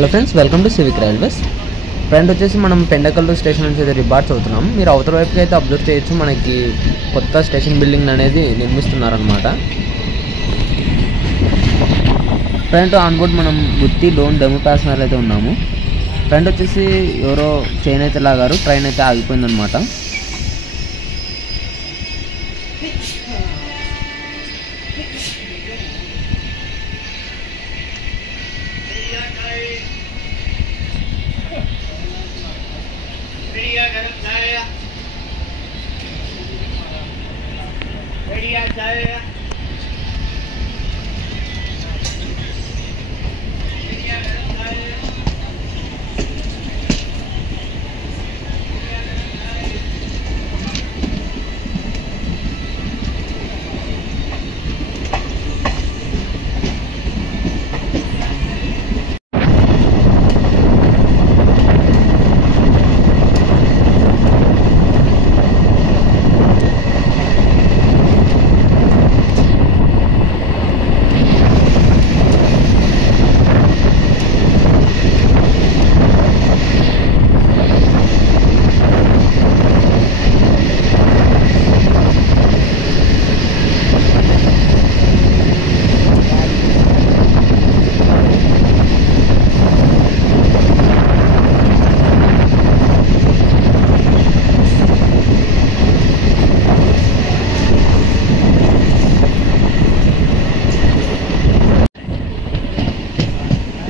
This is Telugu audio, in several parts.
Hello friends, welcome to civic railways. Friend వచ్చేసి మనం పెండకల్లు స్టేషన్ నుంచి అయితే రిబార్ట్స్ అవుతున్నాం. మీరు అవతల వైపుకి అయితే అబ్జర్వ్ చేయొచ్చు, మనకి కొత్త స్టేషన్ బిల్డింగ్ అనేది నిర్మిస్తున్నారనమాట. ఫ్రెండ్ ఆన్ బోర్డ్ మనం గుత్తి డోన్ డెమో ప్యాసింజర్ అయితే ఉన్నాము. ఫ్రెండ్ వచ్చేసి ఎవరో చైన్ అయితే లాగారు, ట్రైన్ అయితే ఆగిపోయిందనమాట.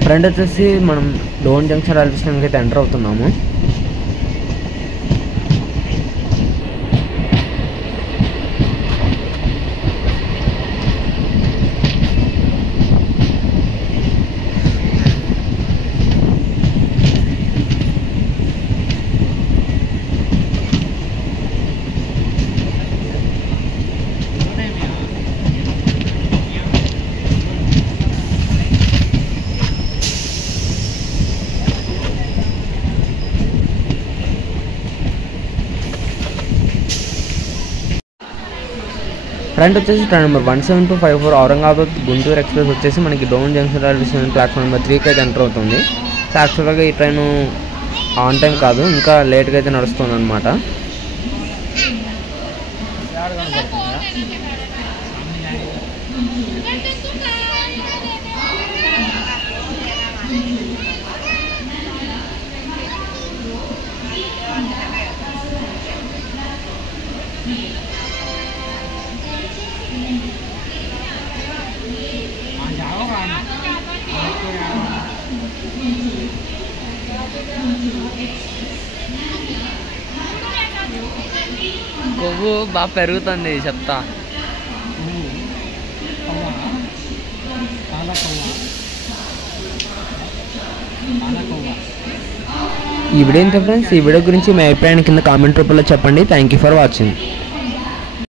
ఫ్రెండ్ వచ్చేసి మనం డోన్ జంక్షన్ రైల్వే స్టేషన్కి అయితే ఎంటర్ అవుతున్నాము. ఫ్రెండ్ వచ్చేసి train number 17254 Aurangabad Guntur express వచ్చేసి మనకి Dhone junction railway station platform number 3కి అయితే ఎంటర్ అవుతుంది. సో యాక్చువల్గా ఈ ట్రైన్ ఆన్ టైం కాదు, ఇంకా లేట్గా అయితే నడుస్తుంది అనమాట. కొవ్వు బాగా పెరుగుతుంది చెప్తా. ఈ వీడియో ఏంటి ఫ్రెండ్స్, ఈ వీడియో గురించి మీ అభిప్రాయాన్ని కింద కామెంట్ రూపంలో చెప్పండి. Thank you for watching.